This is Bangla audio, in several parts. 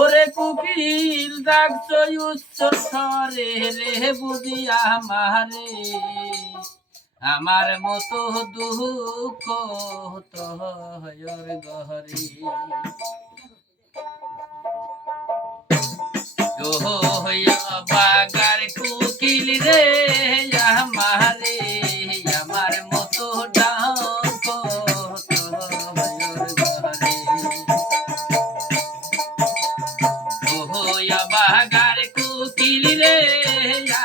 ওরে কুকিল ডাকছ উচ্চ স্বরে, রে বুঝি আমারে আমার মতো দুঃখ তোর গহরে। ও হইয়া কুকিল কুকিল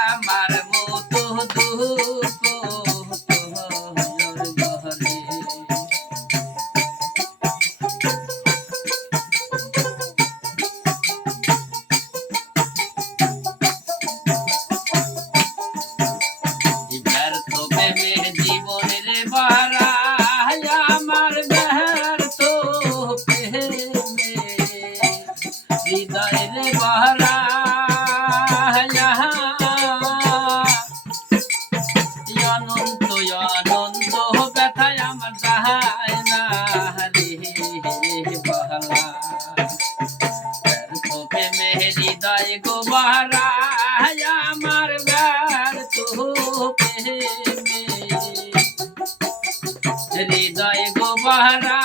হৃদয় গোবারা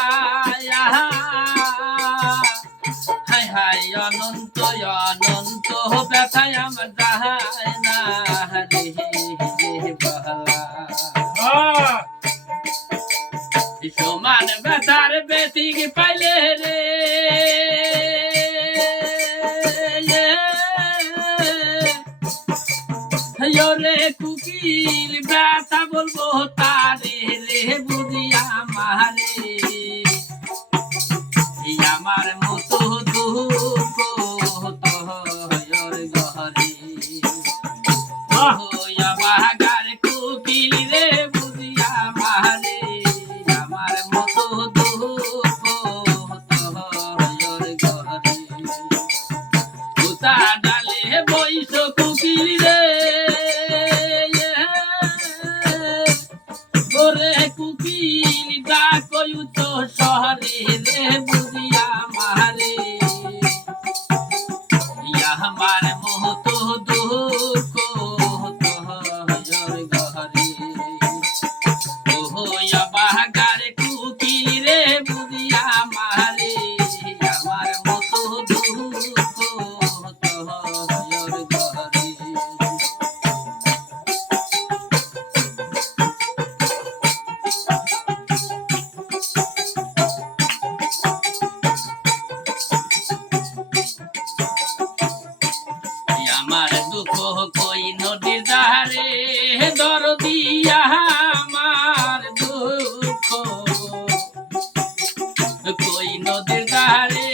হাই হাই অনন্ত অনন্ত ব্যথায় আমার দাহায় না। রে সমান ব্যথার বেতিক পাইলে রে। রে, কুকিল ব্যথা বলব কুকিল ডাকয়ু তো শহরে রে দুঃখ কই নদীর ধারে দরদিয়া আমার দুঃখ। কই নদীর ধারে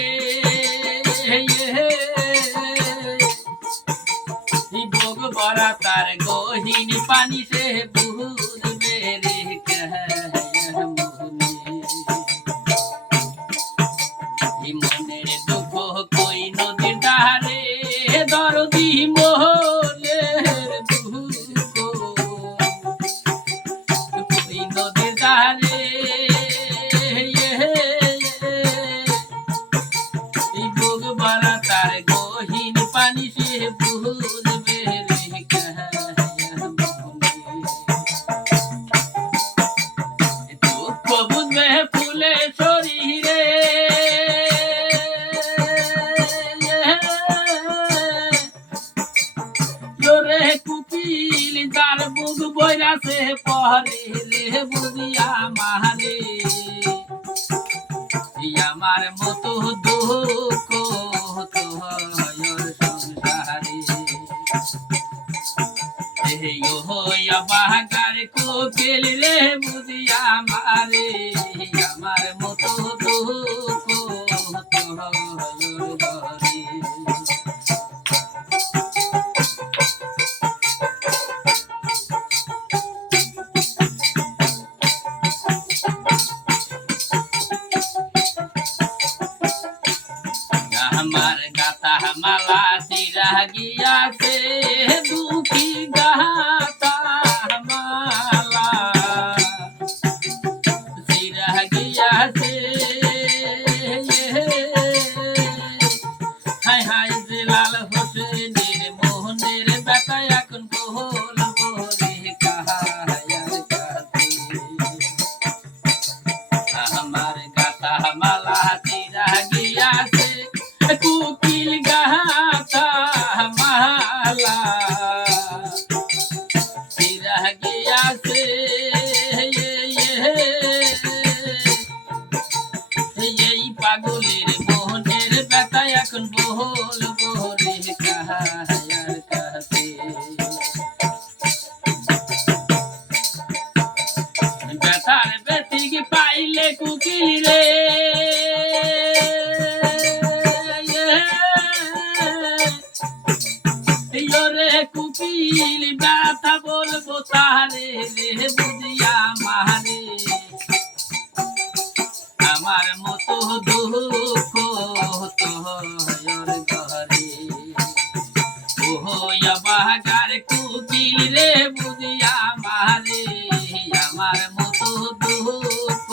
ভোগ বরা তার গহিনী পানি সে পরে রে বুঝিয়া মাহালে আমার মতো দুঃখ তোহর সংসারে বাহাকার কোকিল রে বুঝিয়া মারে মালা সিরা গিয়াছে আমার মতো দুঃখ তোর ঘরে। ওহো বাহার কুকিল রে বুঝিয়া মারে। আমার মতো দুঃখ